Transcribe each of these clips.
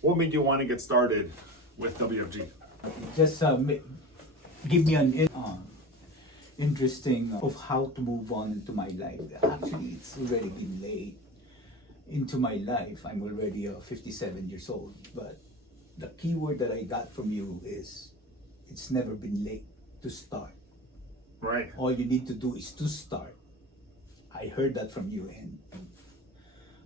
What made you want to get started with WFG? Just give me an interesting of how to move on into my life. Actually, it's already been late into my life. I'm already 57 years old, but the key word that I got from you is it's never been late to start. Right. All you need to do is to start. I heard that from you, and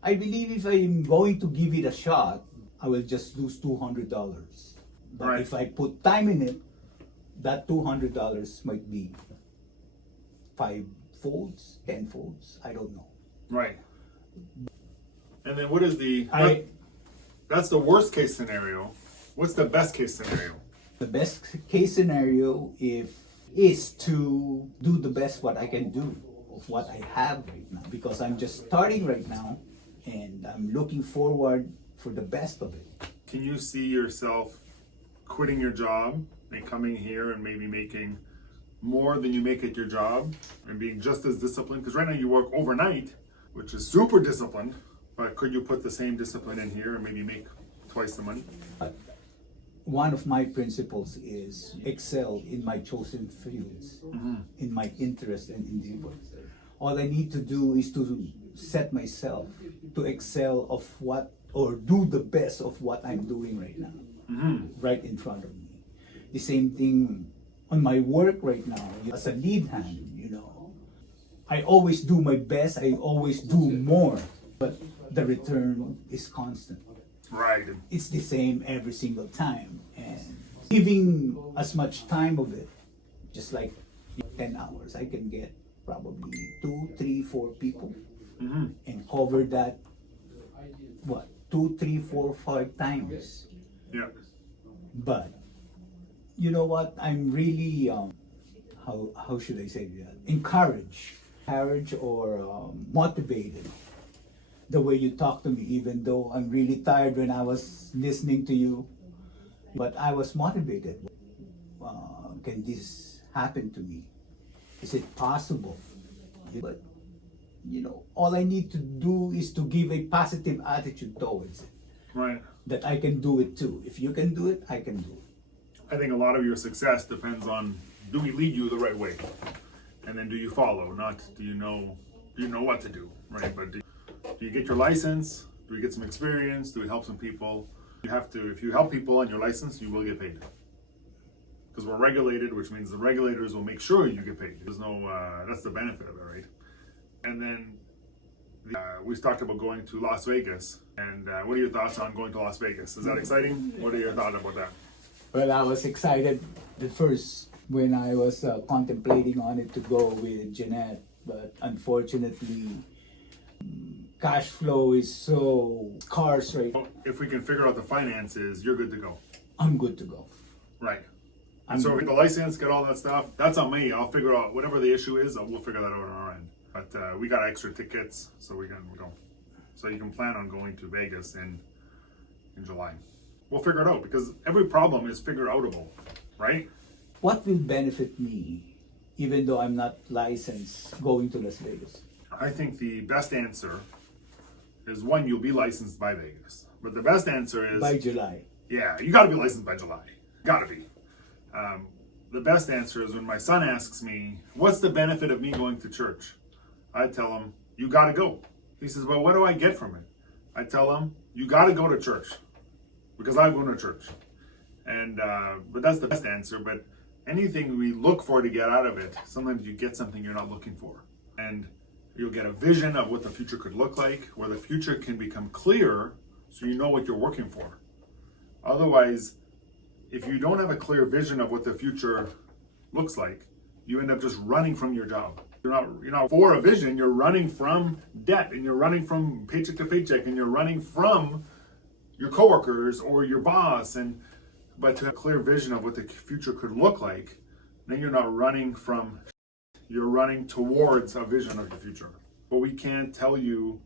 I believe if I'm going to give it a shot, I will just lose $200. But Right. if I put time in it, that $200 might be 5 folds, 10 folds. I don't know. Right. And then what is that's the worst case scenario. What's the best case scenario? The best case scenario is to do the best what I can do of what I have right now, because I'm just starting right now and I'm looking forward for the best of it. Can you see yourself quitting your job and coming here and maybe making more than you make at your job and being just as disciplined? Because right now you work overnight, which is super disciplined, but could you put the same discipline in here and maybe make twice the money? One of my principles is excel in my chosen fields, in my interest and endeavor. All I need to do is to set myself to excel of what, or do the best of what I'm doing right now, right in front of me. The same thing on my work right now as a lead hand, I always do my best, I always do more, but the return is constant. Right. It's the same every single time, and giving as much time of it, just like 10 hours, I can get probably 2, 3, 4 people and cover that, 2, 3, 4, 5 times. Yeah. But you know what? I'm really how should I say that? Encouraged or motivated the way you talk to me, even though I'm really tired when I was listening to you, but I was motivated. Can this happen to me? Is it possible? But all I need to do is to give a positive attitude towards it. Right. That I can do it too. If you can do it, I can do it. I think a lot of your success depends on, do we lead you the right way? And then do you follow? Not do you know what to do, right? But do you get your license? Do you get some experience? Do we help some people? You have to, if you help people on your license, you will get paid. Because we're regulated, which means the regulators will make sure you get paid. There's no, that's the benefit of it, right? And then we talked about going to Las Vegas. And what are your thoughts on going to Las Vegas? Is that exciting? What are your thoughts about that? Well, I was excited at first when I was contemplating on it to go with Jeanette, but unfortunately, cash flow is so scarce right now. If we can figure out the finances, you're good to go. I'm good to go. Right. And so get the license, get all that stuff. That's on me. I'll figure out whatever the issue is. We'll figure that out on our end. But we got extra tickets, so we can go. So you can plan on going to Vegas in July. We'll figure it out because every problem is figure outable, right? What will benefit me, even though I'm not licensed, going to Las Vegas? I think the best answer is one, you'll be licensed by Vegas. But the best answer is By July. Yeah, you got to be licensed by July. Got to be. The best answer is when my son asks me, what's the benefit of me going to church? I tell him, you got to go. He says, well, what do I get from it? I tell him, you got to go to church because I'm going to church. And but that's the best answer. But anything we look for to get out of it, sometimes you get something you're not looking for. And you'll get a vision of what the future could look like, where the future can become clearer so you know what you're working for. Otherwise, if you don't have a clear vision of what the future looks like, you end up just running from your job. You're not for a vision, you're running from debt, and you're running from paycheck to paycheck, and you're running from your coworkers or your boss. But to have a clear vision of what the future could look like, then you're not running from, you're running towards a vision of the future. But we can't tell you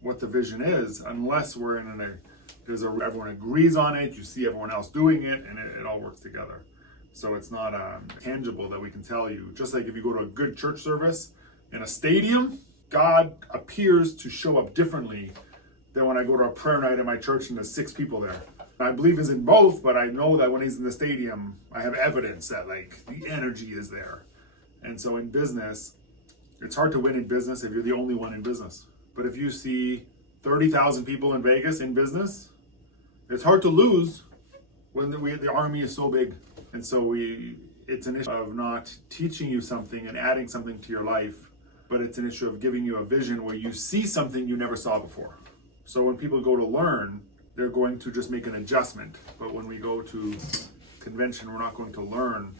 what the vision is unless we're in everyone agrees on it, you see everyone else doing it, and it all works together. So it's not tangible that we can tell you. Just like if you go to a good church service in a stadium, God appears to show up differently than when I go to a prayer night at my church and there's 6 people there. I believe is in both, but I know that when he's in the stadium, I have evidence that like the energy is there. And so in business, it's hard to win in business if you're the only one in business. But if you see 30,000 people in Vegas in business, it's hard to lose when the army is so big. And so it's an issue of not teaching you something and adding something to your life, but it's an issue of giving you a vision where you see something you never saw before. So when people go to learn, they're going to just make an adjustment. But when we go to convention, we're not going to learn,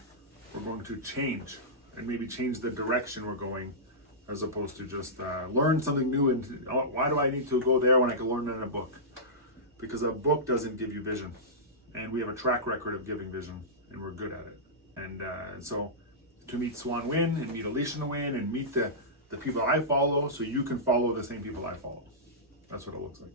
we're going to change and maybe change the direction we're going, as opposed to just learn something new. And why do I need to go there when I can learn it in a book? Because a book doesn't give you vision. And we have a track record of giving vision, and we're good at it. And so to meet Swan Win and meet Alicia Win and meet the people I follow, so you can follow the same people I follow. That's what it looks like.